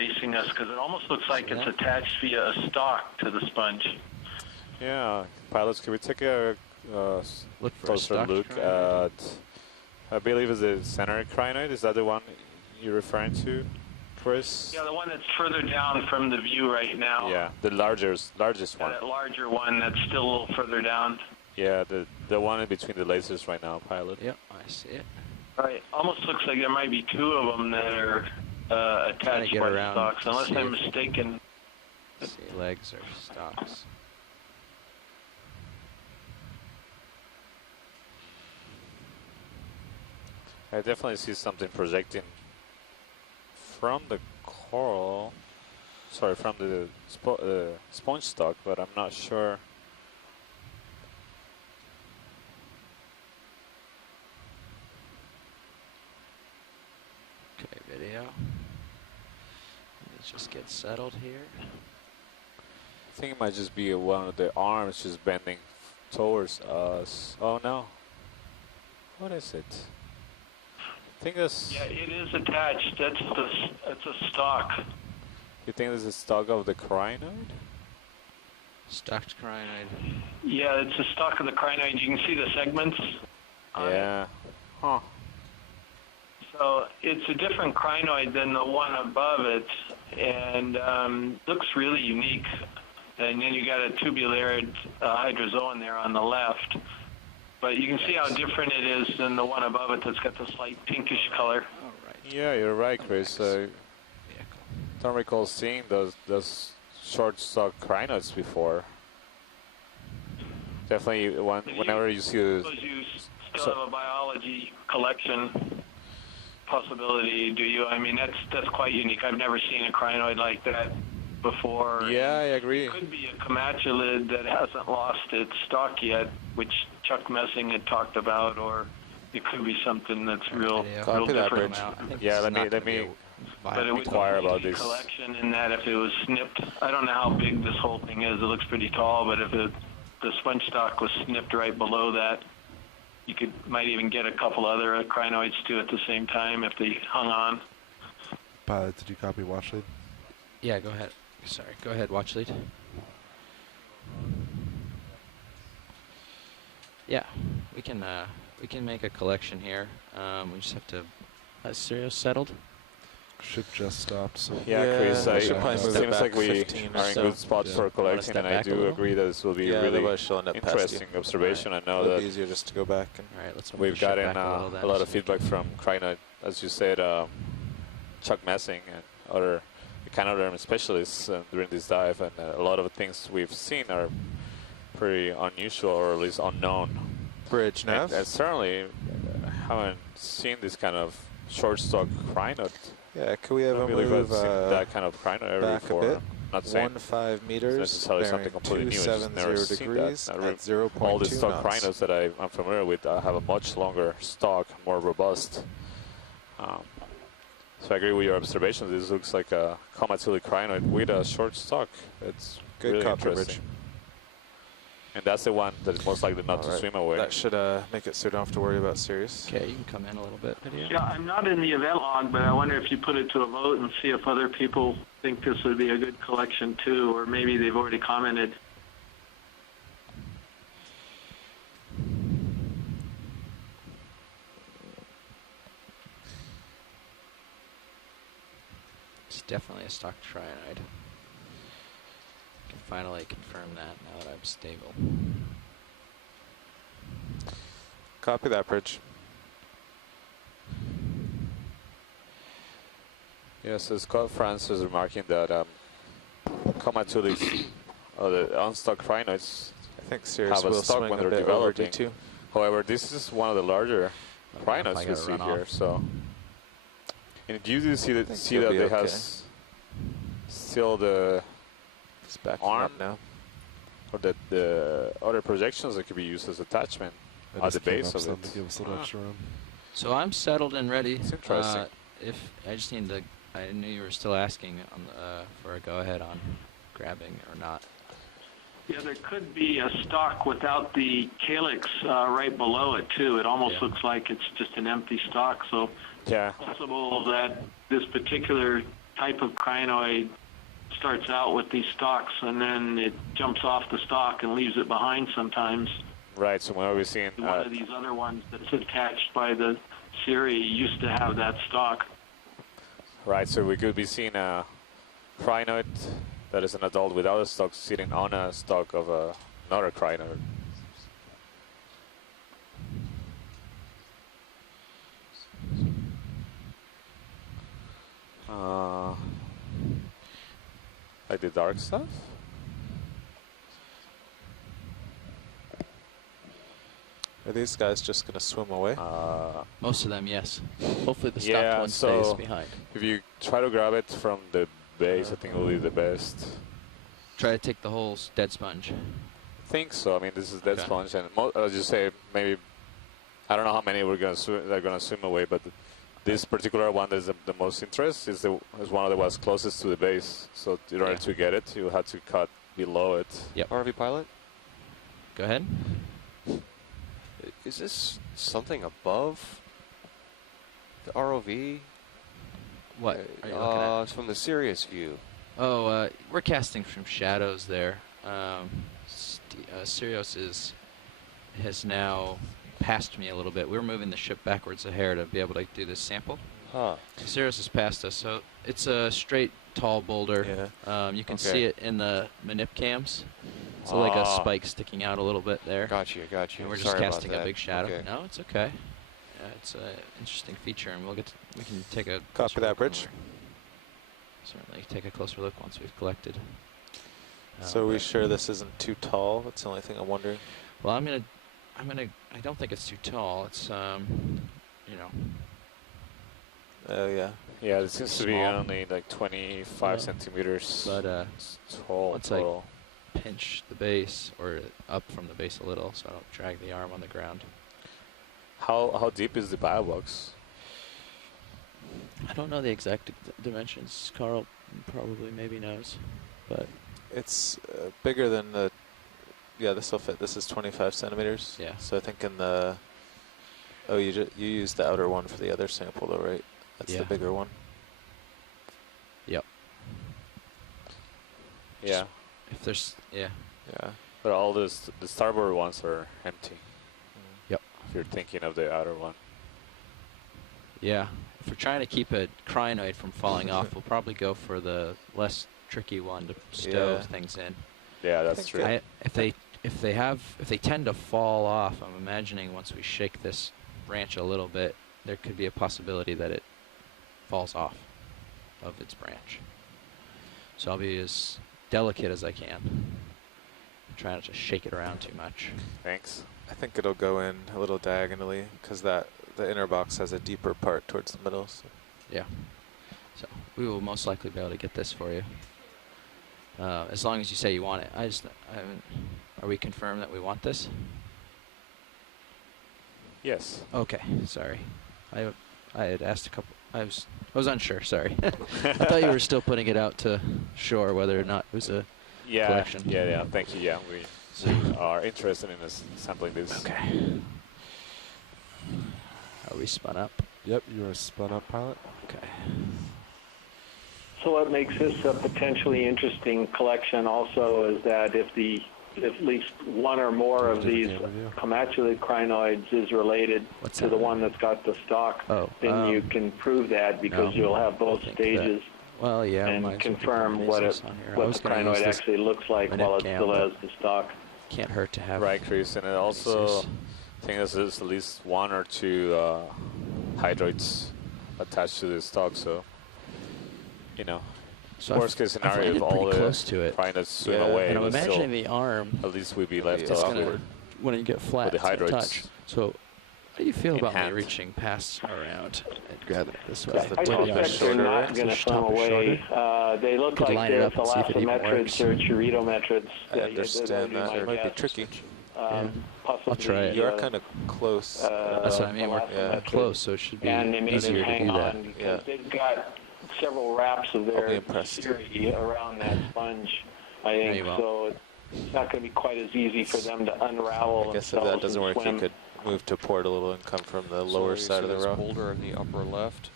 facing us because it almost looks like it's attached via a stalk to the sponge. Yeah, pilots, can we take a closer look at, I believe it's the center crinoid? Is that the one you're referring to, Chris? Yeah, the one that's further down from the view right now. Yeah, the largest one. That larger one that's still a little further down. Yeah, the one in between the lasers right now, pilot. Yep, I see it. Right, almost looks like there might be two of them that are attached by stalks, unless I'm mistaken. See legs or stalks. I definitely see something projecting from the coral, sorry, from the sponge stalk, but I'm not sure. Okay, video. Let's just get settled here. I think it might just be one of the arms just bending towards us. Oh no. What is it? I think that's... Yeah, it is attached. That's a stalk. You think this is a stalk of the crinoid? Stalked crinoid. Yeah, it's a stalk of the crinoid. You can see the segments. Yeah. Huh. So it's a different crinoid than the one above it, and looks really unique. And then you got a tubular hydrozoan there on the left. But you can see how different it is than the one above it that's got the slight pinkish color. All right. Yeah, you're right, Chris. I don't recall seeing those short stalk crinoids before. Definitely, whenever you see you still have a biology collection possibility, do you? I mean, that's quite unique. I've never seen a crinoid like that before. Yeah, I agree. It could be a comatulid that hasn't lost its stalk yet, which Chuck Messing had talked about, or it could be something that's real different. Yeah, let me but it would inquire about this collection in that if it was snipped. I don't know how big this whole thing is. It looks pretty tall, but if the sponge stalk was snipped right below that, you might even get a couple other crinoids too at the same time if they hung on. Pilot, did you copy watch lead? Yeah, go ahead. Sorry, go ahead, watch lead. Yeah, we can make a collection here. We just have to Serious settled. Ship just stopped. So yeah, Chris, I should probably move it seems like we are in good spot for collecting, and I do agree that this will be a really interesting observation. I know that easier just to go back. And we've gotten a lot of feedback from crinoid, as you said, Chuck Messing and other echinoderm specialists during this dive, and a lot of the things we've seen are pretty unusual or at least unknown. Bridge nav. And certainly haven't seen this kind of short stalk crinoid. Yeah, could we have a move that kind of crinoid ever back before? a bit? Not saying 1.5 meters, necessarily something completely new. I've never seen degrees that. at 0.2 all the stalk knots. crinoids that I'm familiar with have a much longer stalk, more robust. So I agree with your observations. This looks like a comatuli crinoid with a short stalk. It's good really coverage. interesting. And that's the one that is most likely not to swim away. That should make it so you don't have to worry about Sirius. Okay, you can come in a little bit. Yeah, I'm not in the event log, but I wonder if you put it to a vote and see if other people think this would be a good collection too, or maybe they've already commented. It's definitely a stalked crinoid. Can finally confirm that now that I'm stable. Copy that, Bridge. Yes, so Scott France is remarking that comatulis, the unstuck crinoids, I think Sirius have a will stock swing when a they're bit over developing. D2. However, this is one of the larger crinoids we see here. So, and you do see that it has still the arm now, or that the other projections that could be used as attachment at the base of it. To give us a little extra room. So I'm settled and ready. It's interesting. If I just need to, I knew you were still asking on for a go-ahead on grabbing or not. Yeah, there could be a stalk without the calyx right below it too. It almost looks like it's just an empty stalk. So yeah, it's possible that this particular type of crinoid starts out with these stalks, and then it jumps off the stalk and leaves it behind sometimes. Right, so when we're seeing... one of these other ones that's attached by the Siri used to have that stalk. Right, so we could be seeing a crinoid that is an adult without a stalk sitting on a stalk of another crinoid. Like the dark stuff? Are these guys just going to swim away? Most of them, yes. Hopefully the stocked one stays behind. If you try to grab it from the base, I think it will be the best. Try to take the whole dead sponge. I think so. I mean, this is dead sponge, and as you say, maybe I don't know how many they're gonna swim away, but this particular one that is the most interest is one of the ones closest to the base. So in order to get it, you have to cut below it. Yep. ROV pilot? Go ahead. Is this something above the ROV? What are you looking at? It's from the Sirius view. Oh, we're casting from shadows there. Sirius has now passed me a little bit. We're moving the ship backwards a hair to be able to do this sample. Huh. Sirius has passed us, so it's a straight, tall boulder. Yeah. You can see it in the manip cams. So like a spike sticking out a little bit there. Got you. And we're just casting a big shadow. Okay. No, it's okay. It's an interesting feature, and we can take a copy that bridge. Certainly take a closer look once we've collected. So are we sure this isn't too tall? That's the only thing I'm wondering. Well, I don't think it's too tall. It's, you know. Oh, yeah. Yeah, it seems to be only like 25 centimeters but, tall. Let's like pinch the base or up from the base a little so I don't drag the arm on the ground. How deep is the bio box? I don't know the exact dimensions. Carl probably maybe knows, but it's bigger than the. Yeah, this will fit. This is 25 centimeters. Yeah. So I think in the. Oh, you used the outer one for the other sample, though, right? That's the bigger one. Yep. Yeah. If there's Yeah. But all the starboard ones are empty. Yep. If you're thinking of the outer one. Yeah. If we're trying to keep a crinoid from falling off, we'll probably go for the less tricky one to stow things in. Yeah, that's true. If they tend to fall off, I'm imagining once we shake this branch a little bit, there could be a possibility that it falls off of its branch. So I'll be as delicate as I can. I'm trying not to shake it around too much. Thanks. I think it'll go in a little diagonally because the inner box has a deeper part towards the middle. So. Yeah. So we will most likely be able to get this for you. As long as you say you want it. I haven't. Are we confirmed that we want this? Yes. Okay. Sorry. I had asked a couple. I was unsure. Sorry. I thought you were still putting it out to shore whether or not it was a collection. Yeah. Thank you. Yeah, we are interested in sampling this. Okay. Are we spun up? Yep, you are spun up, pilot. Okay. So what makes this a potentially interesting collection also is that if at least one or more of these comatulate crinoids is related to the one that's got the stalk, then you can prove that because you'll have both stages. Well, yeah, and confirm what the crinoid actually looks like while it still has the stalk. Can't hurt to have. Right, Chris, and it also I think there's at least one or two hydroids attached to the stalk, so you know. So worst case scenario, if all the crinoids swim away, and I'm imagining the arm. At least we'd be left off when you get flat with the hydroids. Touch. So, how do you feel about me reaching past around and grabbing it this way? I suspect they're not going to swim away. They look like they're thalassometrids or chiritometrids. I understand that. It might be tricky. I'll try it. You are kind of close. That's what I mean. We're close, so it should be easier to do that. Because they've got several wraps of their Siri around that sponge, I think. So it's not going to be quite as easy for them to unravel. I guess if that doesn't work, you could move to port a little and come from the lower side of the row. Boulder in the upper left.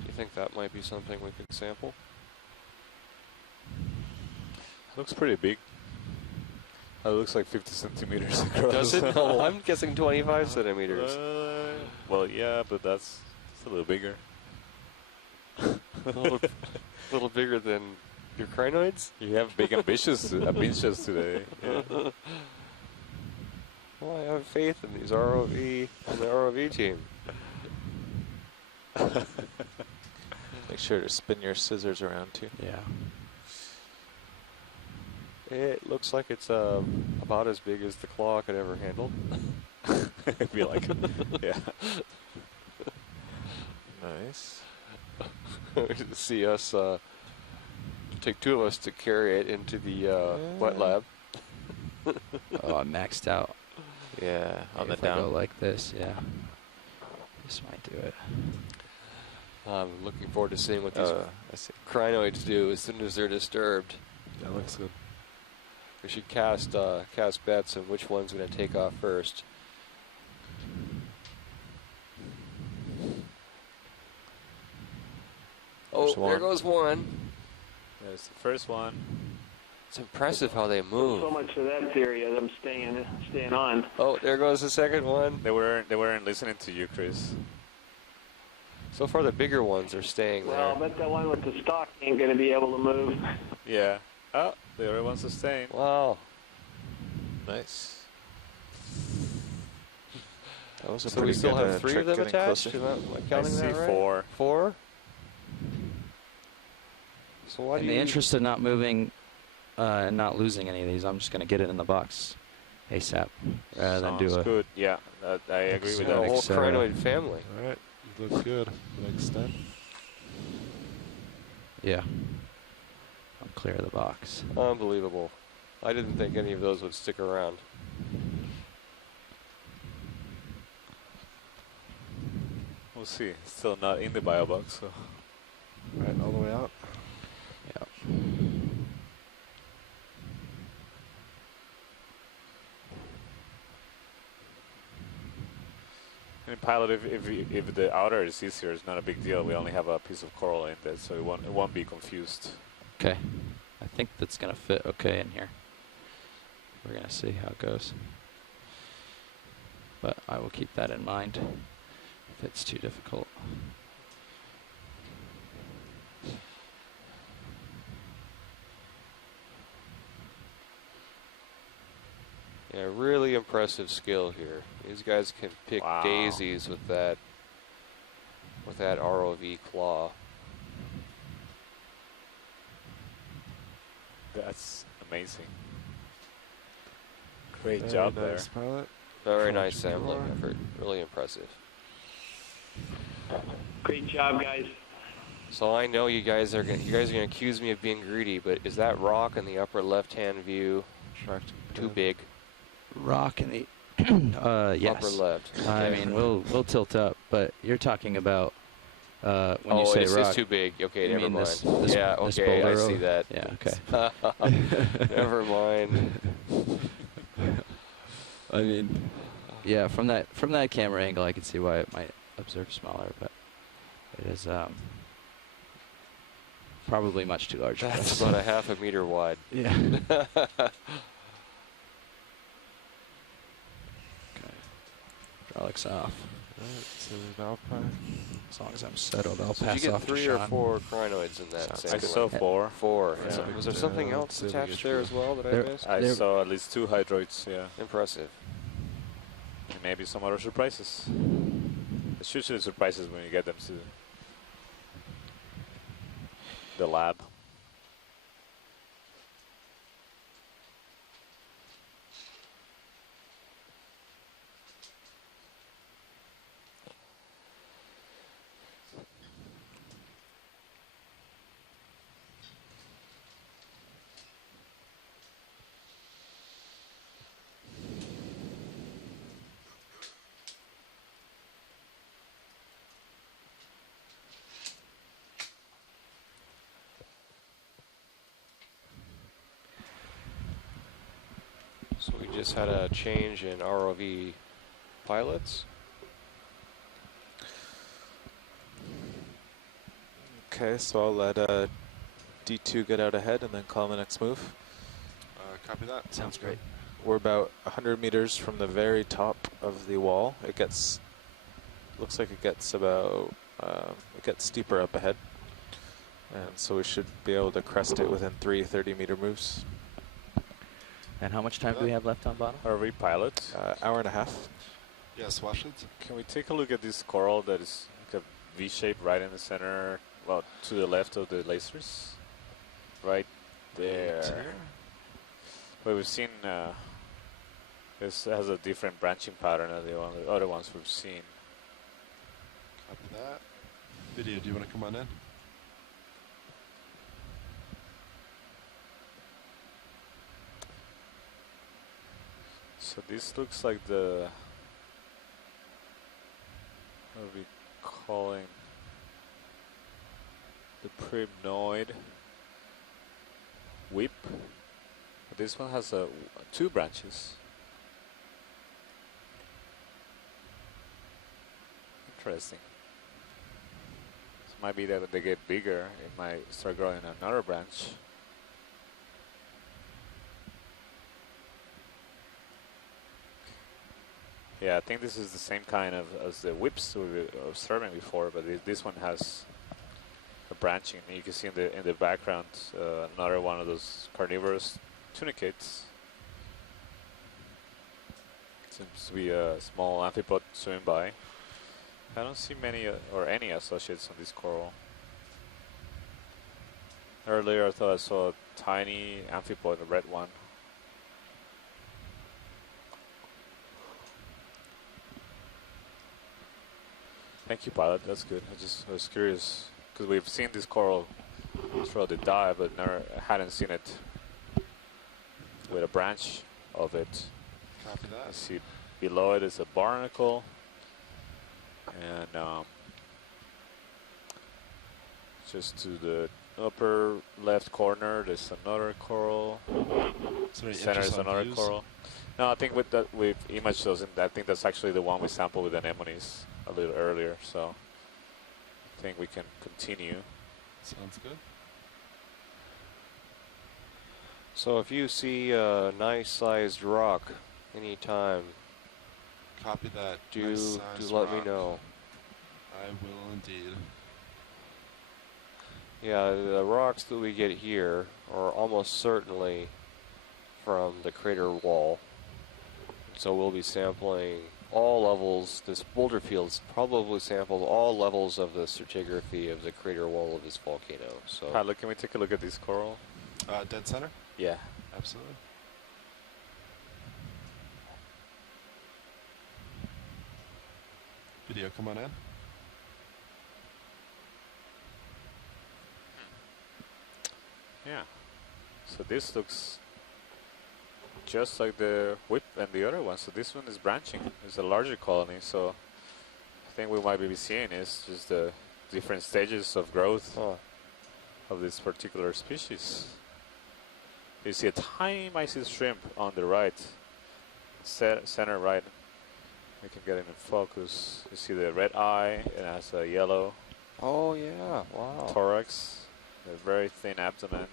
Do you think that might be something we could sample. Looks pretty big. It looks like 50 centimeters across. Does it? No, I'm guessing 25 centimeters. Well, yeah, but it's a little bigger. A little bigger than your crinoids? You have big ambitions today. Yeah. Well, I have faith in these ROV and the ROV team. Make sure to spin your scissors around too. Yeah. It looks like it's about as big as the claw could ever handle. I feel like, yeah. Nice. See us take two of us to carry it into the wet lab. Oh, I'm maxed out. Yeah, on the If I go down. like this, yeah. This might do it. I'm looking forward to seeing what these I see. crinoids do as soon as they're disturbed. That looks good. We should cast bets on which one's going to take off first. There's Oh, there one. goes one. There's the first one. It's impressive how they So move. much for that theory of them staying on. Oh, there goes the second one. They weren't listening to you, Chris. So far, the bigger ones are staying Well, I there. bet the one with the stock ain't going to be able to move. Yeah. Oh, the other one's sustained. Wow. Nice. That was a So we pretty still good have three trick of them getting attached? closer. Am I I counting see that right? 4. 4? So why In do the you... interest of not moving and not losing any of these, I'm just going to get it in the box ASAP rather than do Sounds a. good. Yeah, I agree with the that. whole Etc. crinoid family. All right, looks good. Next time. Yeah. I'm clear of the box. Unbelievable. I didn't think any of those would stick around. We'll see. Still not in the bio box, so. All right, all the way out. Yep. In pilot, if the outer is easier, it's not a big deal. We only have a piece of coral in there, so it won't be confused. Okay. I think that's going to fit okay in here. We're going to see how it goes. But I will keep that in mind if it's too difficult. Yeah, really impressive skill here. These guys can pick Wow. daisies with that ROV claw. That's amazing. Great Very job nice, there. pilot. Very Full nice sampling GR. effort. Really impressive. Great job, guys. So I know you guys are gonna accuse me of being greedy, but is that rock in the upper left-hand view Shark too big? Rock in the yes. Upper left. I Okay. mean, we'll tilt up, but you're talking about when you Oh, say it's rock. too big. Okay, you never mean mind. this Yeah, this okay, I boulder see over- that. Yeah, okay. Never mind. I mean, yeah, from that camera angle, I can see why it might observe smaller, but it is probably much too large. for That's us. about a half a meter wide. Yeah. Okay. Hydraulics off. All right, so valve prime. As long as I'm settled, I'll So pass did you get off 3 to or Sean. 4 crinoids in that Sounds I sample? saw 4. 4. Yeah. So was there something Yeah, else let's see if we attached get there you. as well that I There- missed? I There- saw at least 2 hydroids, yeah. Impressive. And maybe some other surprises. It's usually surprises when you get them to the lab. So we just had a change in ROV pilots. Okay, so I'll let D2 get out ahead and then call the next move. Copy that. Sounds great. We're about 100 meters from the very top of the wall. It gets, looks like it gets about, it gets steeper up ahead. And so we should be able to crest it within 3 30-meter moves. And how much time do we have left on bottom? ROV pilot, Hour and a half. Yeah, swash it. can we take a look at this coral that is like a V shape right in the center, well, to the left of the lasers? Right there. Well, we've seen this has a different branching pattern than the other ones we've seen. Copy that. Video, do you want to come on in? So this looks like the, what are we calling, the primnoid whip. This one has two branches. Interesting. So it might be that when they get bigger, it might start growing another branch. Yeah, I think this is the same kind of as the whips we were observing before, but this one has a branching. You can see in the background another one of those carnivorous tunicates. Seems to be a small amphipod swimming by. I don't see many or any associates on this coral. Earlier I thought I saw a tiny amphipod, a red one. Thank you, pilot. That's good. I was curious because we've seen this coral throughout the dive, but never hadn't seen it with a branch of it. Copy that. I see below it is a barnacle, and just to the upper left corner there's another coral. Center is another coral. No, I think with that we've imaged those, and I think that's actually the one we sampled with anemones a little earlier. So I think we can continue. Sounds good. So if you see a nice sized rock anytime, Copy that. do Nice do size let me rock. know. I will indeed. Yeah, the rocks that we get here are almost certainly from the crater wall. So we'll be sampling all levels. This boulder field's probably sampled all levels of the stratigraphy of the crater wall of this volcano. So Pilot, can we take a look at this coral? Dead center? Yeah. Absolutely. Video, come on in. Yeah. So this looks just like the whip and the other one. So this one is branching. It's a larger colony. So I think we might be seeing is just the different stages of growth of this particular species. You see a tiny mysis shrimp on the right, center right. We can get it in focus. You see the red eye. It has a yellow oh yeah, wow. thorax, a very thin abdomen.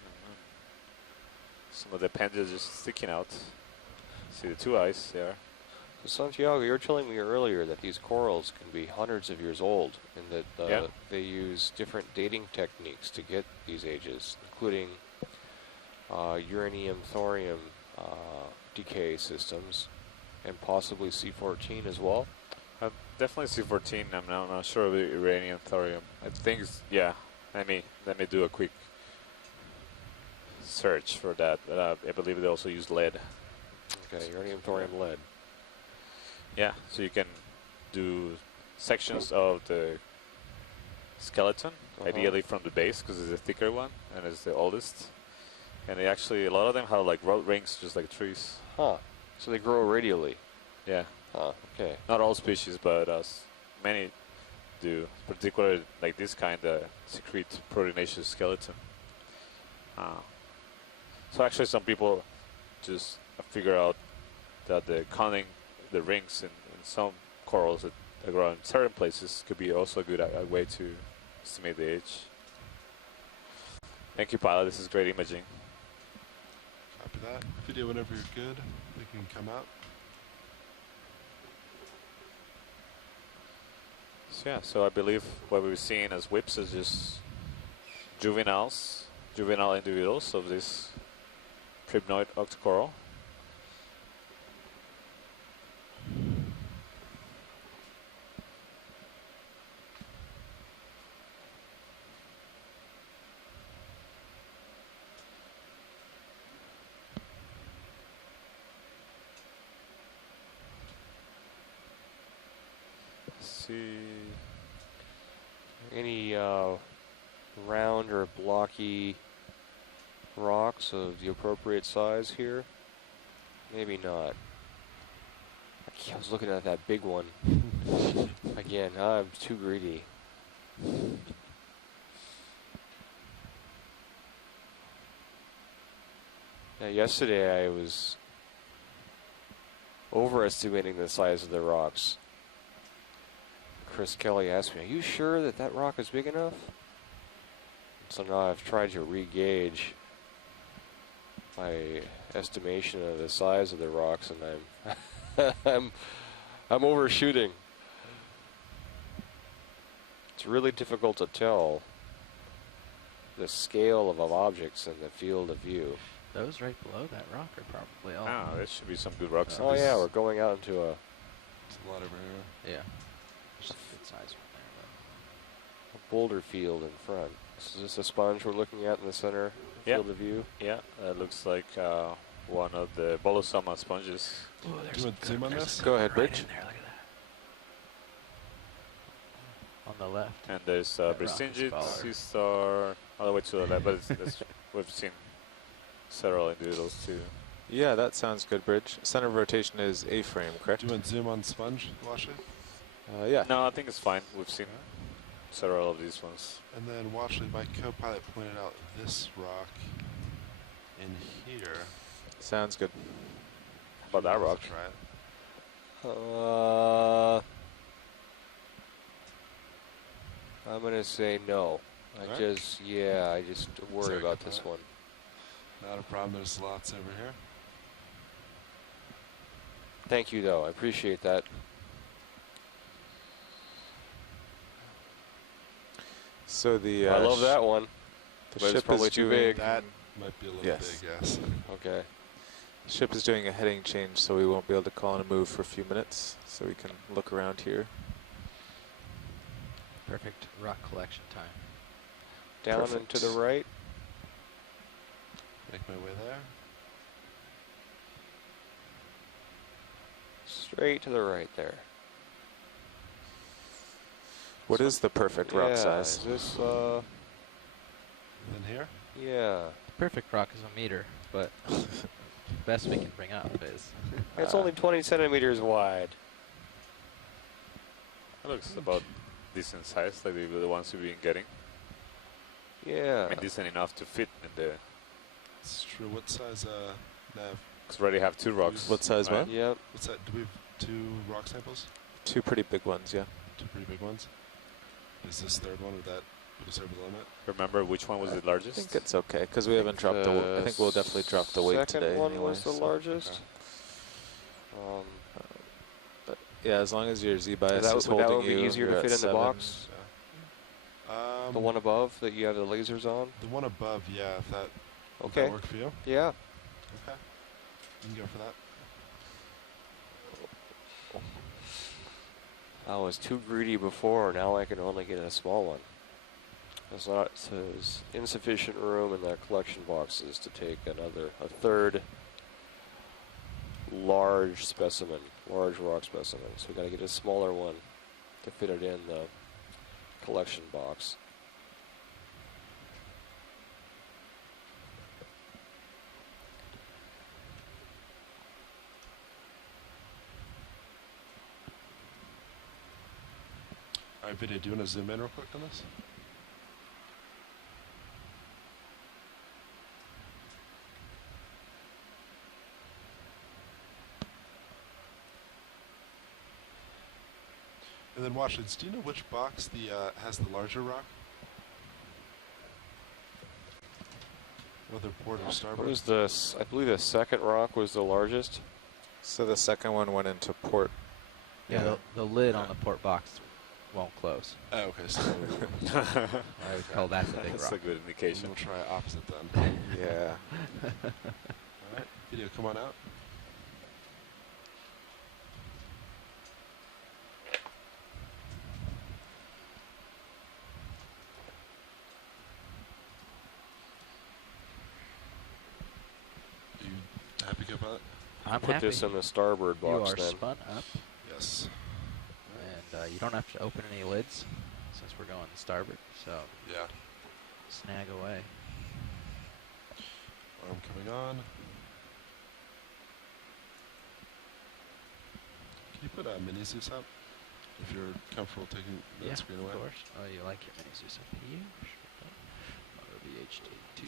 Some of the appendages sticking out. See the two eyes there. So Santiago, you were telling me earlier that these corals can be hundreds of years old, and that they use different dating techniques to get these ages, including uranium thorium decay systems, and possibly C14 as well. Definitely C14. I'm not sure of the uranium thorium. I think yeah. Let me do a quick search for that. I believe they also use lead. Okay, uranium thorium lead. Yeah, so you can do sections of the skeleton, ideally from the base, because it's a thicker one and it's the oldest. And they actually, a lot of them have like root rings, just like trees. Huh. So they grow radially. Yeah. Huh. Okay. Not all species, but many do. Particularly like this kind, secrete proteinaceous skeleton. So actually, some people just figure out that counting the rings in some corals that grow in certain places could be also a good way to estimate the age. Thank you, pilot. This is great imaging. Copy that. Video whenever you're good. We can come out. So yeah, so I believe what we're seeing as whips is just juvenile individuals of this crypnoid octocoral. See any round or blocky rocks of the appropriate size here? Maybe not. I was looking at that big one. Again, I'm too greedy. Now, yesterday I was overestimating the size of the rocks. Chris Kelly asked me, "Are you sure that that rock is big enough?" So now I've tried to re-gauge my estimation of the size of the rocks, and I'm overshooting. It's really difficult to tell the scale of objects in the field of view. Those right below that rock are probably all. oh, there should be some good rocks. in Oh this. yeah, we're going out into a It's a lot of area. Yeah. There's a good size one there. boulder field in front. Is this a sponge we're looking at in the center Yeah. field of view? Yeah, that looks like one of the Bolosoma sponges. But, ooh, there's Do you want to zoom on there's this? some Go ahead, right Bridge. in there, look at that. On the left. And there's That rock is Brisingid, smaller. Sea Star, all the way to the left, but we've seen several individuals too. Yeah, that sounds good, Bridge. Center of rotation is A-frame, correct? Do you want to zoom on sponge, Washley? Yeah. No, I think it's fine. We've seen several of these ones. And then Washley, my co-pilot pointed out this rock in here. Sounds good. How about that rock? Try it. I'm gonna say no. I Alright. just worry Sorry, about go this ahead. one. Not a problem. There's lots over here. Thank you, though. I appreciate that. So the I love that one. The but it's ship probably is too doing, big. That might be a little Yes. big, yes. Okay. The ship is doing a heading change, so we won't be able to call in a move for a few minutes. So we can look around here. Perfect rock collection time. Down and Perfect. to the right. Make my way there. Straight to the right there. What is the perfect rock Yeah, size? Is this, And then here. The yeah. perfect rock is a meter, but best we can bring up is It's only 20 centimeters wide. That looks about decent size, like the ones we've been getting. Yeah. I mean, decent enough to fit in the. It's true. What size nav? Because we already have two rocks. What size right? what? Yep. What's that? Do we have 2 rock samples? 2 pretty big ones, yeah. 2 pretty big ones. Is this third one, would it serve the limit? Remember which one was the I largest? think it's okay, because we haven't dropped the... I think we'll definitely drop the weight second today one anyway. was the so- largest. But yeah, as long as your Z-bias That is would holding be you, easier to you're fit at in the 7. box. Yeah. The one above that you have the lasers on. The one above, yeah. If that would Okay. that work for you? Yeah. Okay. You can go for that. I was too greedy before. Now I can only get a small one. There's insufficient room in the collection boxes to take a third large specimen, large rock specimen. So we got to get a smaller one to fit it in the collection box. All right, video. Do you want to zoom in real quick on this? And then watch this. Do you know which box has the larger rock? Whether port or starboard. What was this? I believe the second rock was the largest. So the second one went into port. Yeah, the lid on the port box won't close. Oh, okay. So I would call that the big That's rock. a good indication. we'll try opposite then. Yeah. All right, video, come on out. You happy, co-pilot? I'm Put happy. this in the starboard You box are then. spun up, Yes. and you don't have to open any lids since we're going starboard. So Yeah. snag away. Arm coming on. Can you put mini Zeus up if you're comfortable taking that Yeah, screen of away? course. Oh, you like your mini Zeus up here? ROV HD2.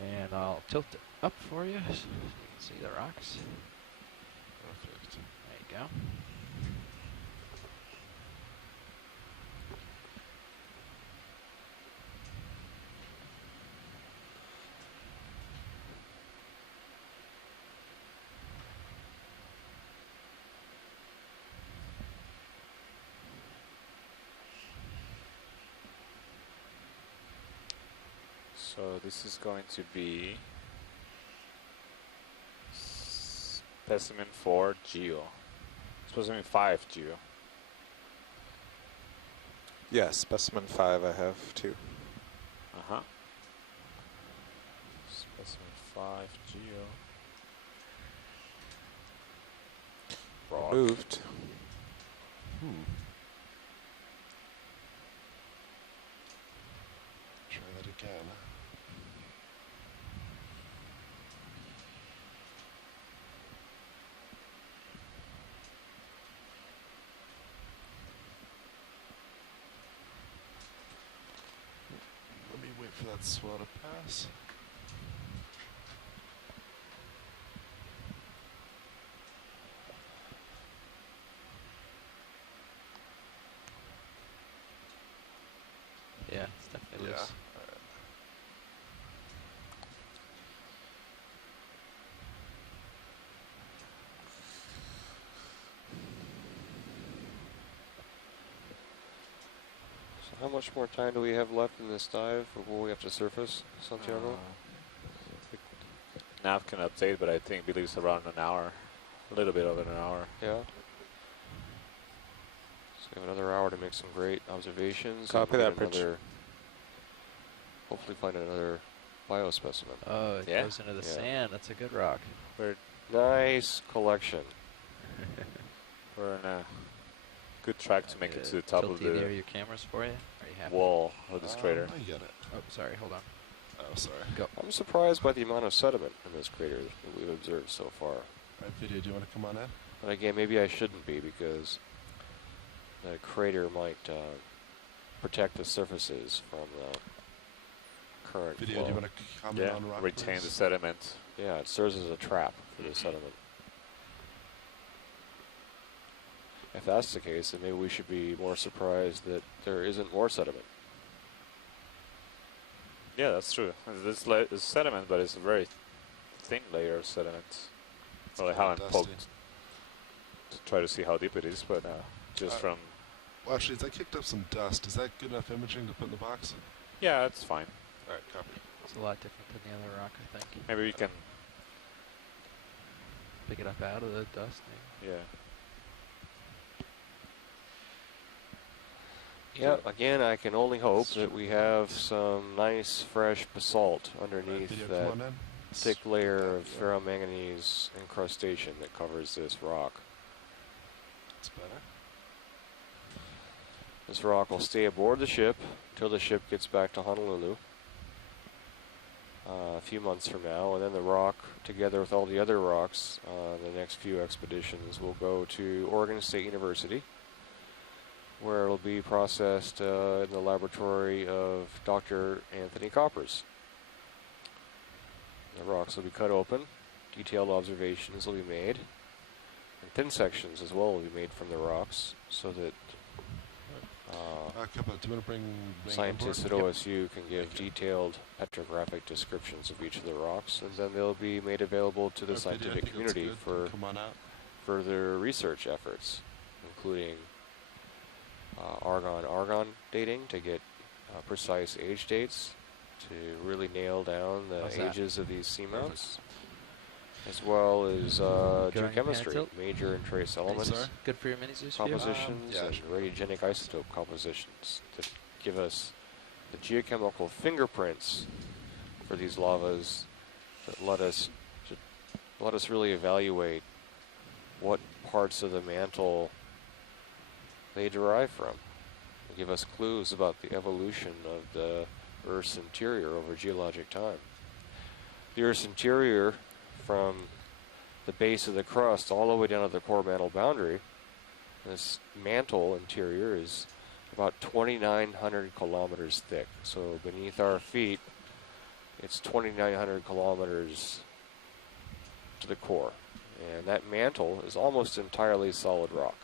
And I'll tilt it up for you so you can see the rocks. Perfect. There you go. So this is going to be specimen 4 Geo. Specimen 5 Geo. Yeah, specimen 5 I have too. Uh-huh. Specimen 5 Geo. Rock. Moved. Try that again. Let me wait for that swell to pass. Yeah, it's definitely Yeah. loose. So how much more time do we have left in this dive before we have to surface, Santiago? Nav can update, but I think believes around an hour. A little bit over an hour. Yeah. So we have another hour to make some great observations. Copy and that, get Pritch. another- hopefully find another biospecimen. Oh, it Yeah? goes into the Yeah. sand. That's a good rock. Nice collection. We're on a good track to make it to the top of near the your cameras for you. Are you happy? wall of this crater. I get it. Oh, sorry. Hold on. Oh, sorry. Go. I'm surprised by the amount of sediment in this crater that we've observed so far. All right, video, do you want to come on in? But again, maybe I shouldn't be because the crater might protect the surfaces from the current Video, flow. do you want to comment Yeah, on rock, retain the please? sediment. Yeah, it serves as a trap for the sediment. If that's the case, then maybe we should be more surprised that there isn't more sediment. Yeah, that's true. This is sediment, but it's a very thin layer of sediment. Well, I kinda haven't dusty. poked to try to see how deep it is, but just from... Well, actually, I kicked up some dust. Is that good enough imaging to put in the box? Yeah, it's fine. All right, copy. It's a lot different than the other rock, I think. Maybe we can... Pick it up out of the dust. Maybe. Yeah. Yeah, again, I can only hope that we have some nice, fresh basalt underneath Video, that come on in. thick layer of ferromanganese incrustation that covers this rock. That's better. This rock will stay aboard the ship until the ship gets back to Honolulu a few months from now, and then the rock, together with all the other rocks, the next few expeditions will go to Oregon State University, where it'll be processed in the laboratory of Dr. Anthony Coppers. The rocks will be cut open, detailed observations will be made, and thin sections as well will be made from the rocks so that Couple, do you want to bring scientists at inboard? OSU can give detailed petrographic descriptions of each of the rocks, and then they'll be made available to the scientific community for further research efforts, including argon dating to get precise age dates to really nail down the ages of these seamounts, as well as geochemistry, major and trace elements, good for your minis compositions, and radiogenic isotope compositions to give us the geochemical fingerprints for these lavas that let us really evaluate what parts of the mantle they derive from. They give us clues about the evolution of the Earth's interior over geologic time. The Earth's interior, from the base of the crust all the way down to the core mantle boundary, this mantle interior is about 2,900 kilometers thick. So beneath our feet, it's 2,900 kilometers to the core. And that mantle is almost entirely solid rock,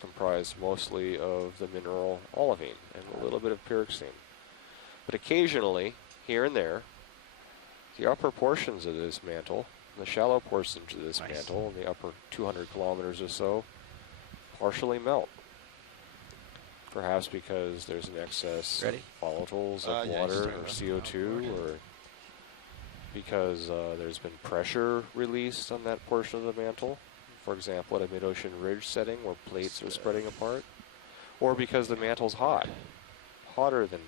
comprised mostly of the mineral olivine and a little bit of pyroxene. But occasionally, here and there, the upper portions of this mantle, the shallow portions of this mantle, in the upper 200 kilometers or so, partially melt. Perhaps because there's an excess of volatiles of water or CO2, or because there's been pressure released on that portion of the mantle. For example, at a mid-ocean ridge setting where plates are spreading apart, or because the mantle's hot, hotter than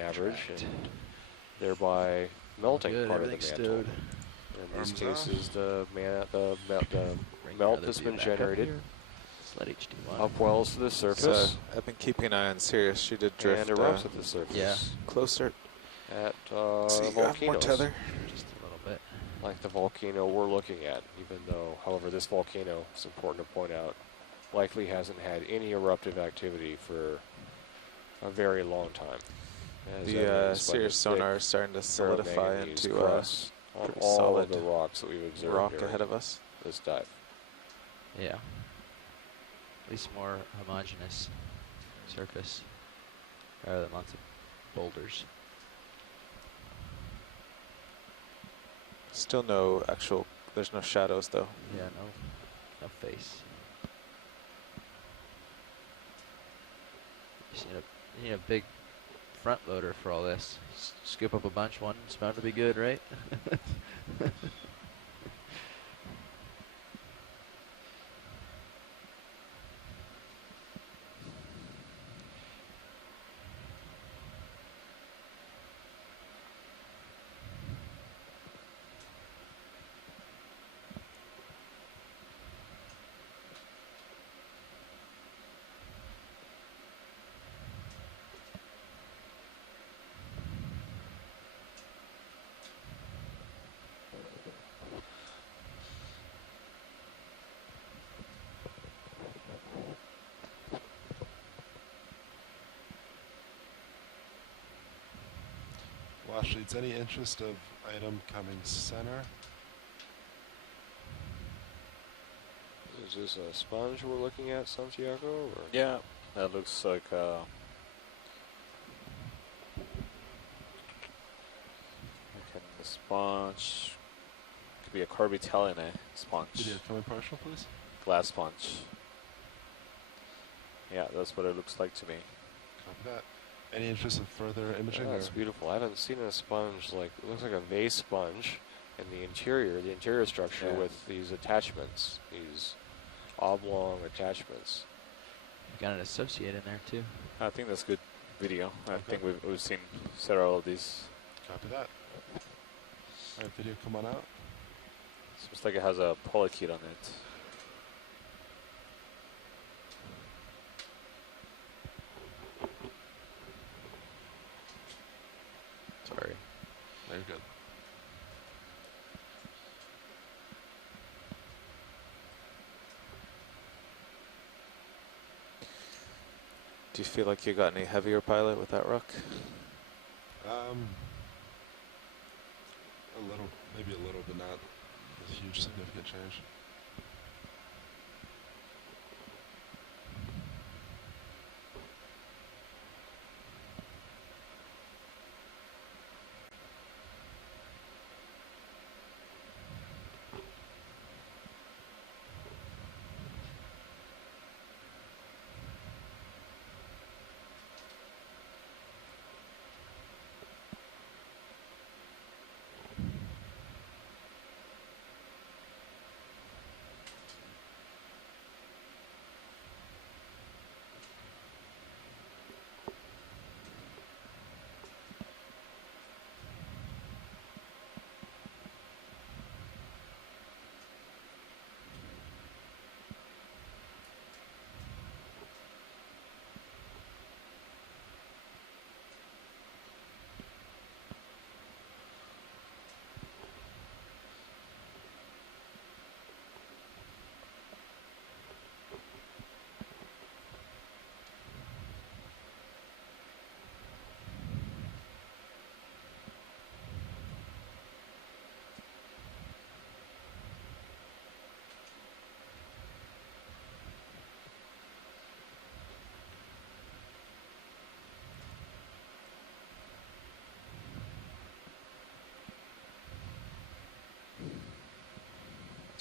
average, and thereby melting part of the mantle. In these cases, the melt that's been generated upwells to the surface. I've been keeping an eye on Sirius. She did drift and erupts at the surface. Closer. At so volcanoes. Tether. Just a little bit. Like the volcano we're looking at, even though, however, this volcano, it's important to point out, likely hasn't had any eruptive activity for a very long time. The Sirius sonar is starting to solidify into on all solid of the rocks that we've observed rock ahead of us. This dive. Yeah. At least more homogeneous surface rather than lots of boulders. Still no actual, there's no shadows though. Yeah, no face. You need a big front loader for all this. Scoop up a bunch, one's bound to be good, right? Wash leads, any interest of item coming center? Is this a sponge we're looking at, Santiago? Or? Yeah, that looks like a sponge. Could be a carbitellene sponge. Video coming partial, please. Glass sponge. Yeah, that's what it looks like to me. Copy that. Any interest in further imaging? Yeah, that's beautiful. I haven't seen a sponge like, it looks like a vase sponge in the interior structure with these attachments, these oblong attachments. You got an associate in there too. I think that's good video. I think we've seen several of these. Copy that. All right, video, come on out. Seems like it has a polychaete on it. Sorry. Very good. Do you feel like you got any heavier pilot with that rock? A little, maybe a little, but not a huge significant change.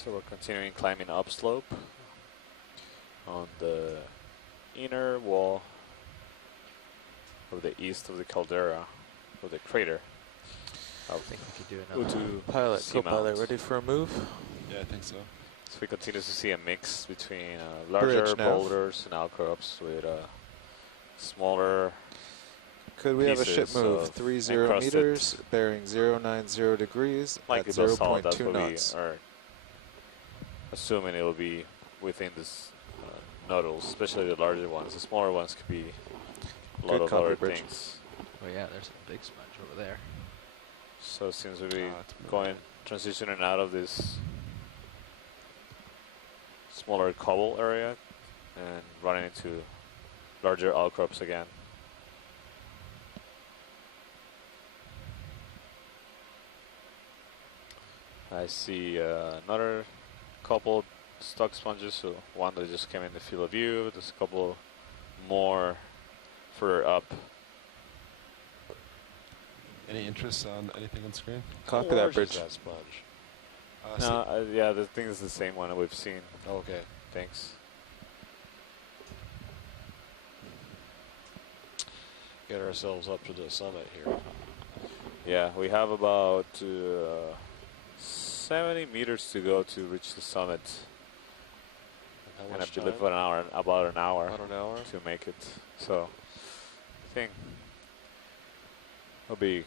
So we're continuing climbing upslope on the inner wall of the east of the caldera, of the crater. I think we could do another. Pilot, Seamount. co-pilot, ready for a move? Yeah, I think so. So we continue to see a mix between larger Bridge nav. boulders and outcrops with smaller. Could we have a ship Pieces move? of 30 encrusted- meters, bearing 090 degrees Like at the basalt, that's 0.2 what we knots. are assuming it will be within this nodules, especially the larger ones. The smaller ones could be a lot Good of copy, other Bridge. things. Oh yeah, there's a big sponge over there. So it seems to be it's going, transitioning out of this smaller cobble area and running into larger outcrops again. I see another couple stock sponges, so one that just came in the field of view. There's a couple more further up. Any interest on anything on screen? Copy How that, large is Bridge. that sponge? No, yeah, the thing is the same one that we've seen. Okay. Thanks. Get ourselves up to the summit here. Yeah, we have about 70 meters to go to reach the summit. How And I much believe time? about an hour About an hour? to make it. So I think it'll be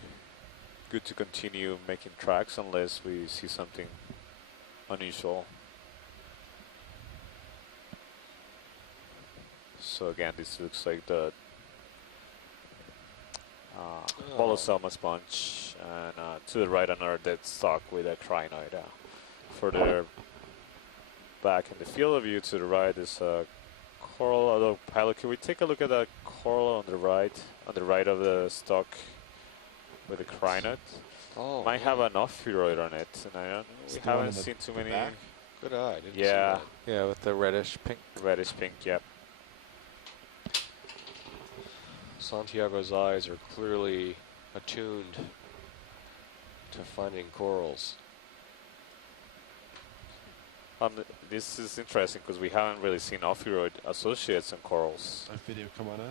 good to continue making tracks unless we see something unusual. So again, this looks like the Bolosoma sponge, and to the right another dead stock with a crinoid. Further back in the field of view to the right is a coral. Although, pilot, can we take a look at that coral on the right of the stock with the crinoid? Oh, Might have an ophiroid on it, and I don't, It's we the one haven't in the seen too many. back? good eye. Didn't see Yeah, that. Yeah, with the reddish pink. reddish pink. Yep. Santiago's eyes are clearly attuned to finding corals. This is interesting because we haven't really seen ophiroid associates in corals A video come on in?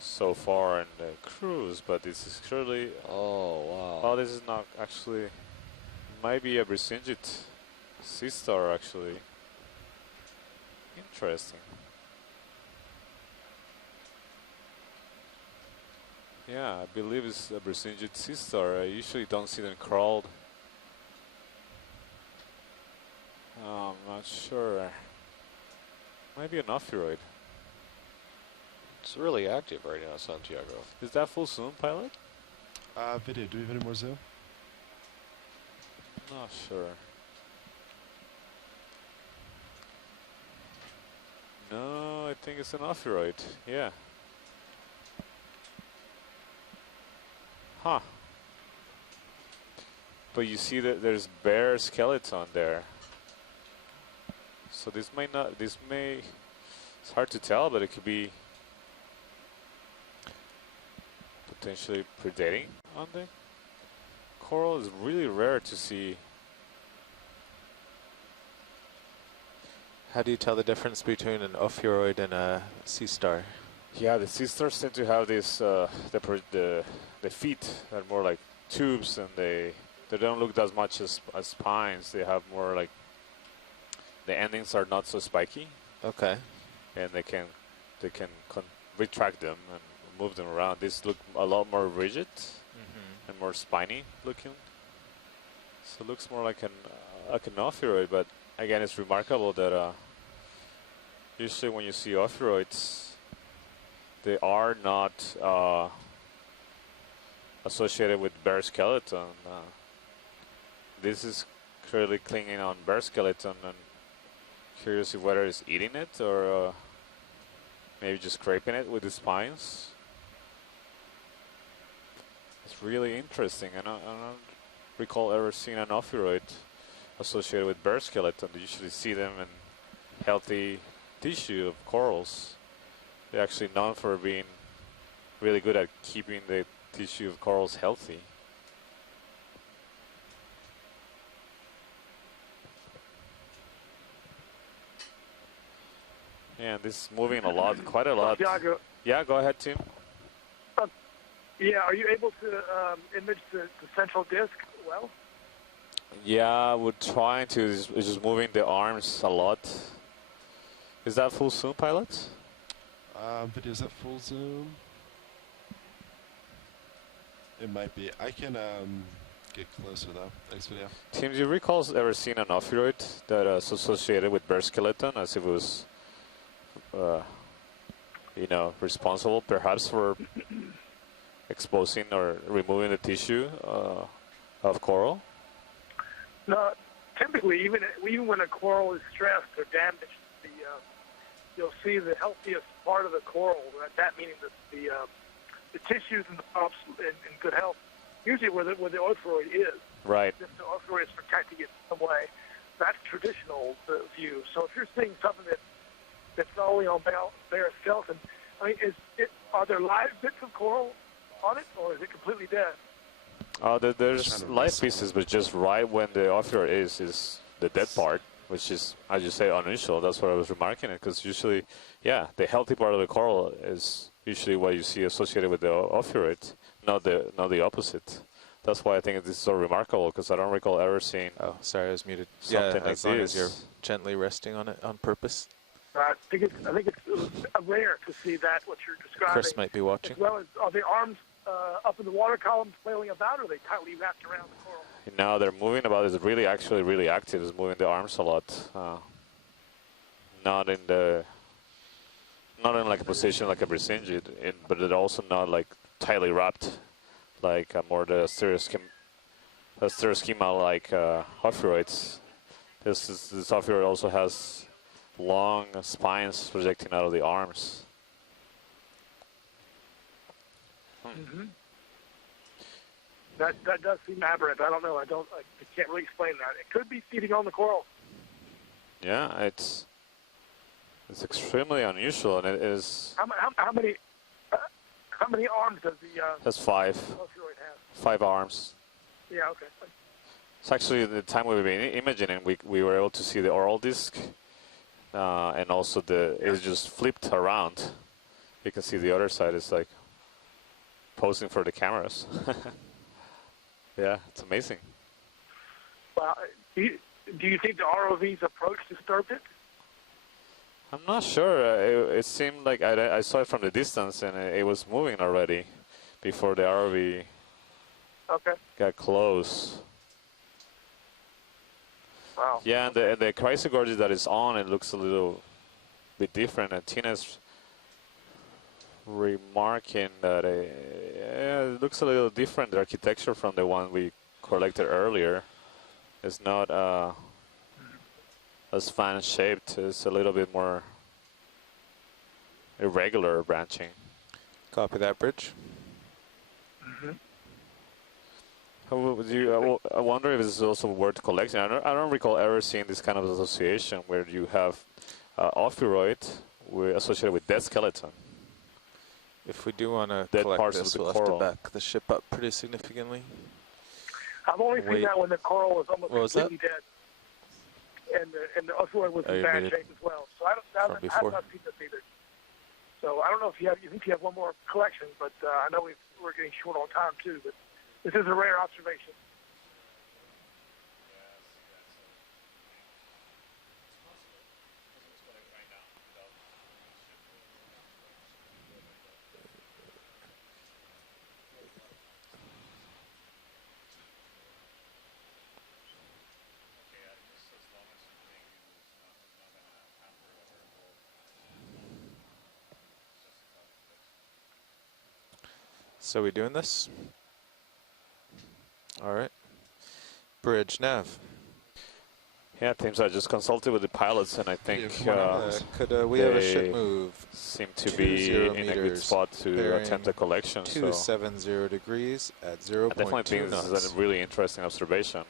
so far in the cruise, but this is clearly. Oh, wow. Oh, this is not actually. Might be a Brisingit sea star actually. Interesting. Yeah, I believe it's a Brisingit sea star. I usually don't see them crawled. Oh, I'm not sure. Might be an ophiroid. It's really active right now, Santiago. Is that full zoom, pilot? Video, do we have any more zoom? Not sure. No, I think it's an ophiroid. Yeah. Huh. But you see that there's bare skeleton there. So this may not, it's hard to tell, but it could be potentially predating on the coral. Is really rare to see. How do you tell the difference between an ophiroid and a sea star? Yeah, the sea stars tend to have this, the feet are more like tubes, and they don't look as much as spines. They have more like, the endings are not so spiky, Okay. and they can retract them and move them around. These look a lot more rigid and more spiny looking. So it looks more like an ophiroid, but again, it's remarkable that usually when you see ophiroids, they are not associated with bare skeleton. This is clearly clinging on bare skeleton, and curious if whether it's eating it or maybe just scraping it with the spines. It's really interesting. I don't recall ever seeing an ophiroid associated with bare skeleton. You usually see them in healthy tissue of corals. They're actually known for being really good at keeping the tissue of corals healthy. Yeah, this is moving a lot, quite a lot. Santiago, Yeah, go ahead, Tim. yeah, are you able to image the central disk well? Yeah, we're trying to. It's just moving the arms a lot. Is that full zoom, pilot? Video's at full zoom. It might be. I can get closer though. Thanks, video. Tim, do you recall ever seen an ophiuroid that is associated with bear skeleton, as if it was, you know, responsible perhaps for exposing or removing the tissue of coral? No, typically, even when a coral is stressed or damaged, you'll see the healthiest part of the coral. That meaning the tissues and the polyps in good health. Usually where the ophiuroid is. Right. If the ophiuroid is protecting it in some way, that's traditional view. So if you're seeing something that's not only on bare skeleton, I mean, are there live bits of coral on it, or is it completely dead? There's live pieces, but just right when the ophiuroid is the dead part, which is, as you say, unusual. That's what I was remarking it, because usually, yeah, the healthy part of the coral is usually what you see associated with the ophiuroid, not the opposite. That's why I think this is so remarkable, because I don't recall ever seeing. Oh, sorry, I was muted. Something like as long this. as you're gently resting on it on purpose. I think it's rare to see that what you're describing. Chris might be watching. As well as are the arms up in the water column flailing about, or are they tightly wrapped around the coral? No, they're moving about. It's really actually really active. It's moving the arms a lot. Not in like a position like a Brisingid, but it's also not like tightly wrapped, like more the stereoschema like ophiuroids. This ophiuroid also has long spines projecting out of the arms. Mm-hmm. That does seem aberrant. I don't know. I can't really explain that. It could be feeding on the coral. Yeah, it's extremely unusual, and it is. How many arms does the Has 5. ophiuroid have? 5 arms. Yeah. Okay. It's actually the time we've been imaging, we were able to see the oral disc, and also it's just flipped around. You can see the other side is like posing for the cameras. Yeah, it's amazing. Well, do you think the ROV's approach disturbed it? I'm not sure. It seemed like I saw it from the distance, and it was moving already before the ROV got close. Wow. Yeah, and the chrysogorgia that is on, it looks a little bit different. And Tina's remarking that it looks a little different, the architecture from the one we collected earlier. It's not as fan-shaped. It's a little bit more irregular branching. Copy that, Bridge. Mm-hmm. I wonder if it's also worth collecting. I don't recall ever seeing this kind of association where you have ophiuroid associated with dead skeleton. If we do want to Dead collect parts this, of the we'll coral. have to back the ship up pretty significantly. I've only seen that when the coral was almost What was completely dead, and the ophiuroid was in bad shape as well. So I have not seen this either. So I don't know if you think you have one more collection, but I know we're getting short on time too. But this is a rare observation. So we doing this? All right. Bridge nav. Yeah, teams. I just consulted with the pilots, and I think could we have a ship move? Seem to be in a good spot to attempt a collection. 270 degrees at 0.2 I definitely think knots. this is a really interesting observation.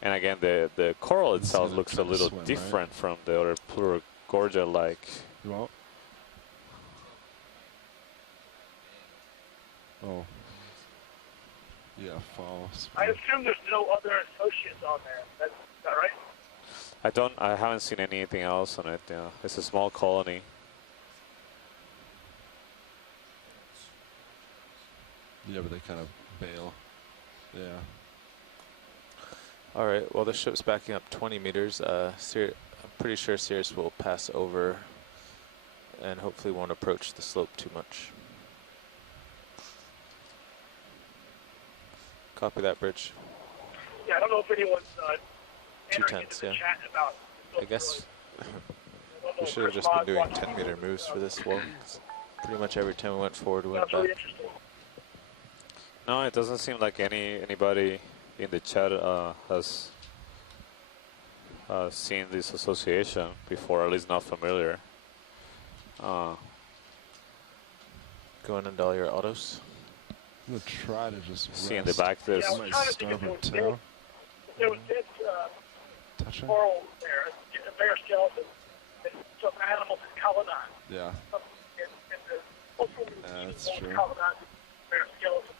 And again, the coral itself looks a little different from the other Plurigorgia-like. Oh. Yeah, false. I assume there's no other associates on there. Is that right? I haven't seen anything else on it. Yeah, it's a small colony. Yeah, but they kind of bail. Yeah. All right, well, the ship's backing up 20 meters. I'm pretty sure Sirius will pass over and hopefully won't approach the slope too much. Copy that, Bridge. Yeah, I don't know if anyone's entering 2 into tenths, the yeah. chat about. I guess we should have just been doing 10-meter moves for this wall. Pretty much every time we went forward, we went That's really back. interesting. No, it doesn't seem like anybody in the chat has seen this association before, at least not familiar. Going into all your autos. I'm going to try to just See in the rest. back this. Yeah, I was My trying to think if starboard there was tail. there was dead Touching? coral there, a bear skeleton, and some animals had colonized. Yeah. And the hopefully That's true. colonized bear skeleton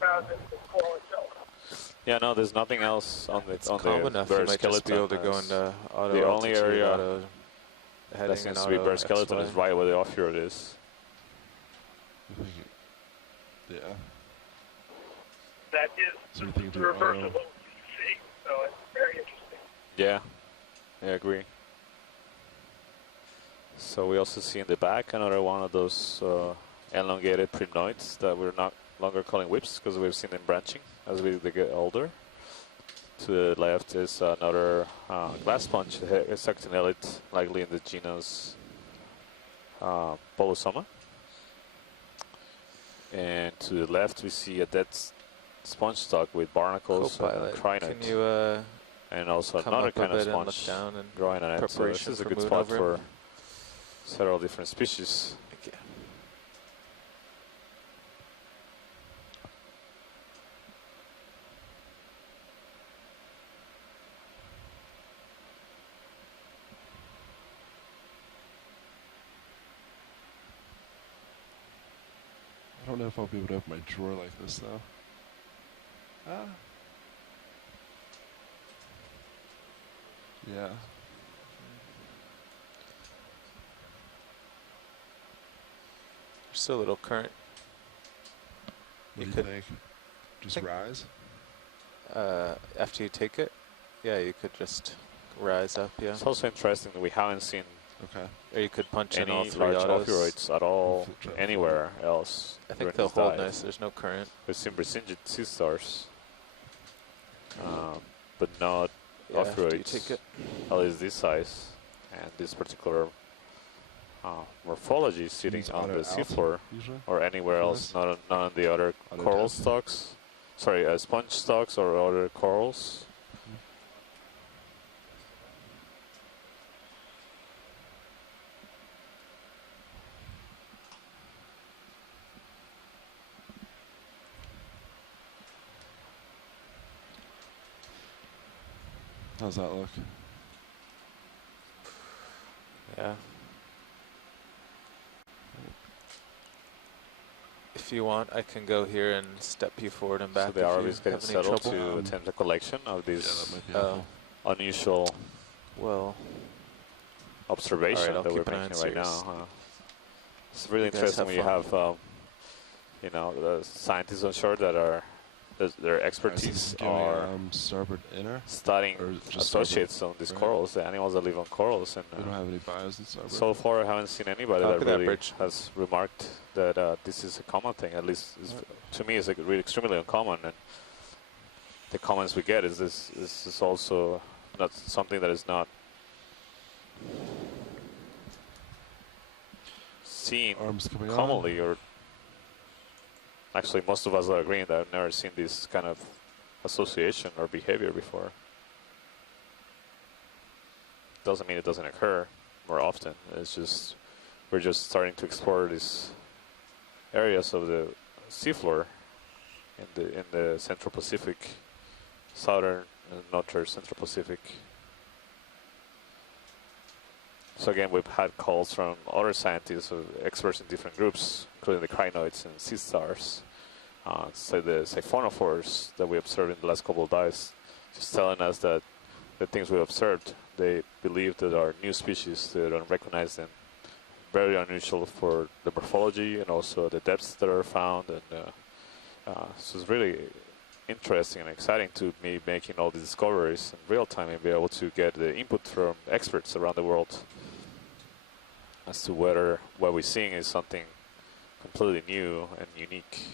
rather than the coral itself. Yeah, no, there's nothing else on the It's calm the enough. bear You might just be able to skeleton. go into auto the only altitude, area auto heading, that seems and to be auto bear skeleton XY. is right where the off-road is. Yeah. That is So you think the do reverse auto? of what we see. So it's very interesting. Yeah, I agree. So we also see in the back another one of those elongated primnoids that we're not longer calling whips because we've seen them branching as they get older. To the left is another glass sponge succinellid, likely in the genus Polosoma. And to the left we see a dead sponge stock with barnacles and Co-pilot, crinoid. can you And also come another up a kind of bit and look sponge down and growing on it. So this preparation is a for good moving spot over it? for several different species. Okay. I don't know if I'll be able to open my drawer like this, though. Ah. Yeah. There's still a little current. What You do you could- think? Just think- rise? After you take it, yeah, you could just rise up, yeah. It's also interesting that we haven't seen Okay. Or you could punch in all any 3 large autos. ophiuroids at all Flip drive. anywhere else. I think during they'll this hold dive. nice. There's no current. We've seen Brisingid sea stars, but not Yeah, after you ophiuroids, take it. at least this size. And this particular morphology sitting Use on auto the alpha, seafloor usually. or anywhere for else, this? not on the other Auto coral delta. stalks. Sorry, sponge stalks or other corals. How's that look? Yeah. If you want, I can go here and step you forward and back So the if ROV you is getting have any settled trouble. to attempt a collection of Yeah, this that might be Oh, helpful. unusual well, observation Alright, I'll that we're keep an eye on making right now. Sirius. It's really You guys interesting have when you fun. have, you know, the scientists on shore that are, their Alright, so expertise this is giving, are starboard inner. studying or just associates on these right? corals, the animals that live on corals. And We don't have any bios in starboard. so far, I haven't seen anybody Copy that that, really Bridge. has remarked that this is a common thing. At least to me, it's like really extremely uncommon. And the comments we get is this is also not something that is not seen Arms coming on. commonly, or actually most of us are agreeing that I've never seen this kind of association or behavior before. Doesn't mean it doesn't occur more often. It's just we're just starting to explore these areas of the seafloor in the Central Pacific, southern and northern Central Pacific. So again, we've had calls from other scientists, experts in different groups, including the crinoids and sea stars, So the siphonophores that we observed in the last couple of dives, just telling us that the things we observed, they believe that are new species. They don't recognize them. Very unusual for the morphology and also the depths that are found. And so it's really interesting and exciting to me making all these discoveries in real time and be able to get the input from experts around the world as to whether what we're seeing is something completely new and unique.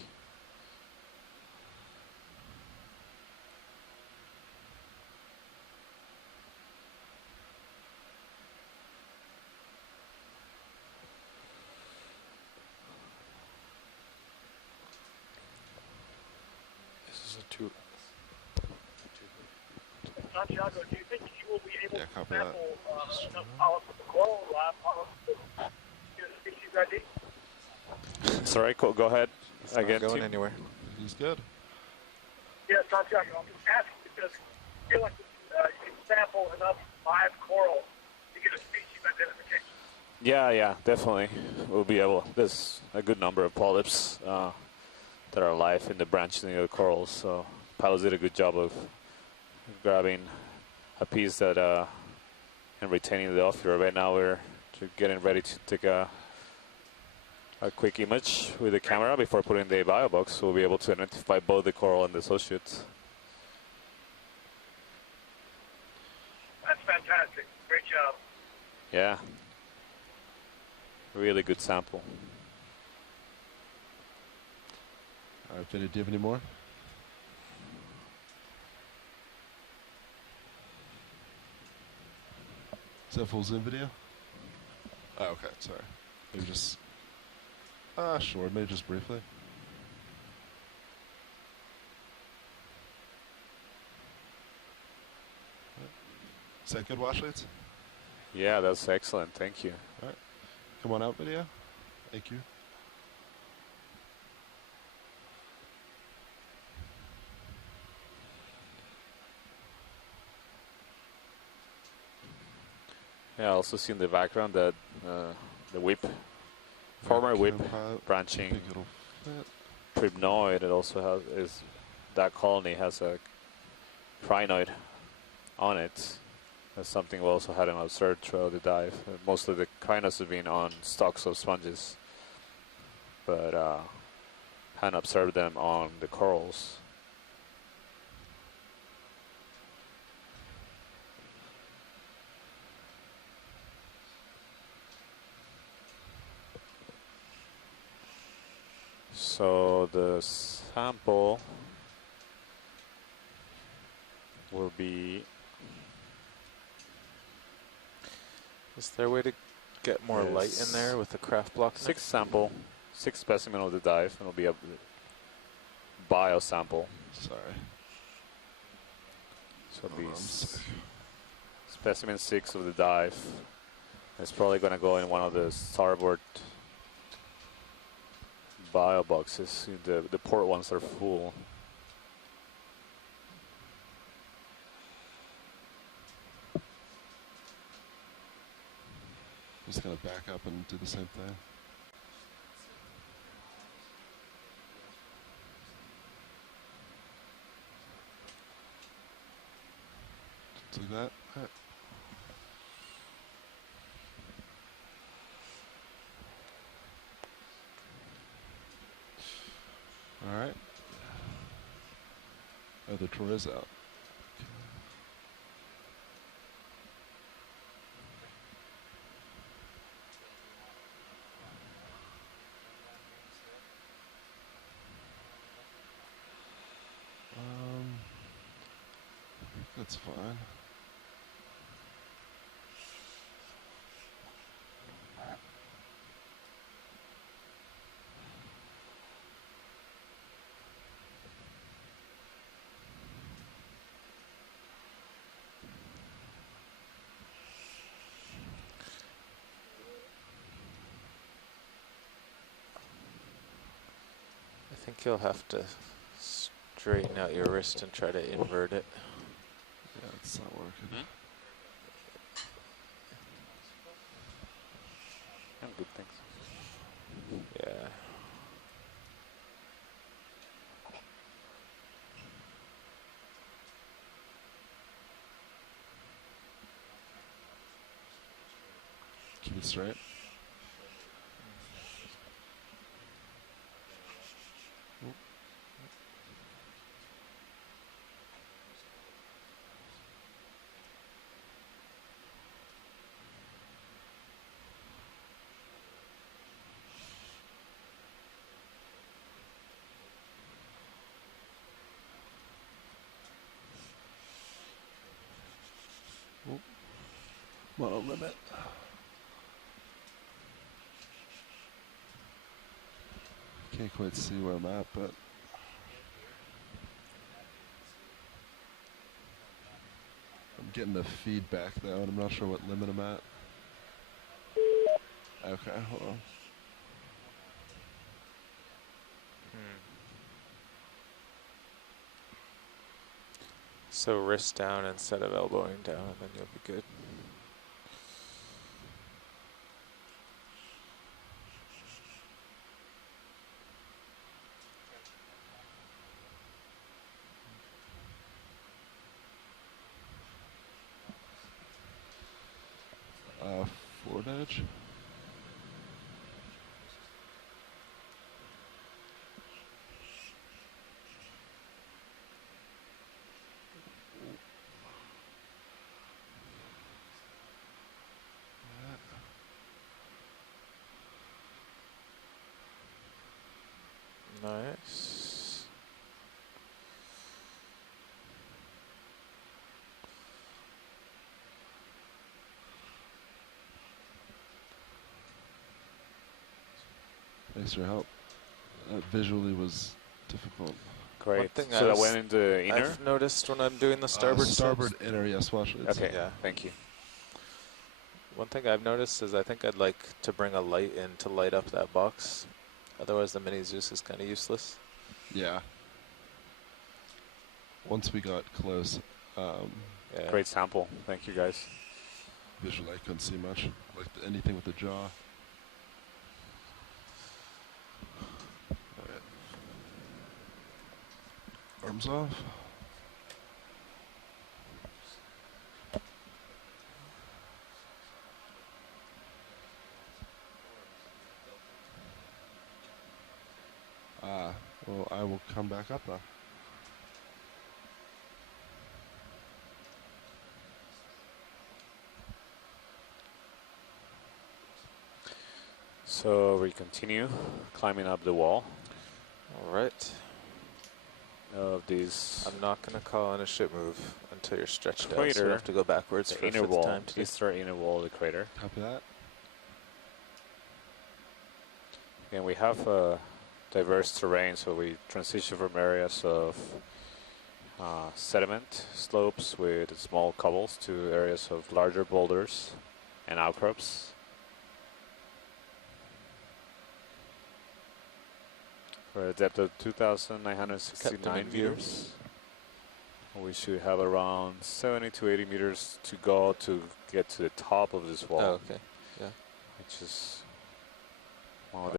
Santiago, do you think you will be able to copy sample enough polyps from the coral, live polyps, to get a species ID? Sorry, go ahead. It's not again. going Tim? anywhere. He's good. Yeah, Santiago, I'm just asking because I feel like you can sample enough live coral to get a species identification. Yeah, definitely. We'll be able. There's a good number of polyps that are alive in the branch near the corals. So pilots did a good job of grabbing a piece that and retaining the off-here. Right now we're getting ready to take a quick image with the camera before putting the bio box. So we'll be able to identify both the coral and the associates. That's fantastic. Great job. Yeah. Really good sample. All right, Vinny, do you have any more? Is that full zoom video? Oh, okay, sorry. Maybe just... sure, maybe just briefly. Is that good, Washleads? Yeah, that's excellent. Thank you. All right. Come on out, video. Thank you. Yeah, I also see in the background that the whip, former whip branching Pribnoid, it also has that colony has a crinoid on it. That's something we also hadn't observed throughout the dive. Most of the crinoids have been on stalks of sponges, but hadn't observed them on the corals. So the sample will be... Is there a way to get more light in there with the craft block? 6 specimen of the dive, and it'll be a bio sample. Sorry. So it'll be specimen 6 of the dive. It's probably going to go in one of the starboard bio boxes. The port ones are full. Just gonna back up and do the same thing. Just like that. All right. All right. Oh, the drawer is out. That's fine. I think you'll have to straighten out your wrist and try to invert it. Yeah, it's not working. And good things. Yeah. it straight. Mono limit. Can't quite see where I'm at, but I'm getting the feedback though, and I'm not sure what limit I'm at. Okay, hold on. So wrist down instead of elbowing down, and then you'll be good. Forward edge. Nice. Thanks for your help. That visually was difficult. Great. thing So that went in the inner? I've noticed when I'm doing the starboard Starboard inner, yes, watch it. Okay, Yeah. thank you. One thing I've noticed is I think I'd like to bring a light in to light up that box. Otherwise the mini Zeus is kind of useless. Yeah. Once we got close, Yeah. Great sample. Thank you, guys. visually I couldn't see much. Like anything with the jaw. Alright. Arms off. Well, I will come back up now. So we continue climbing up the wall All right. of these I'm not going to call in a ship move until you're stretched out. So Crater. we have to go backwards the for a inner fifth wall, time today. eastern inner wall of the crater. Copy that. And we have diverse terrain, so we transition from areas of sediment slopes with small cobbles to areas of larger boulders and outcrops. For a depth of 2,969 Captain in view. meters. We should have around 70 to 80 meters to go to get to the top of this wall, Oh, okay. Yeah. which is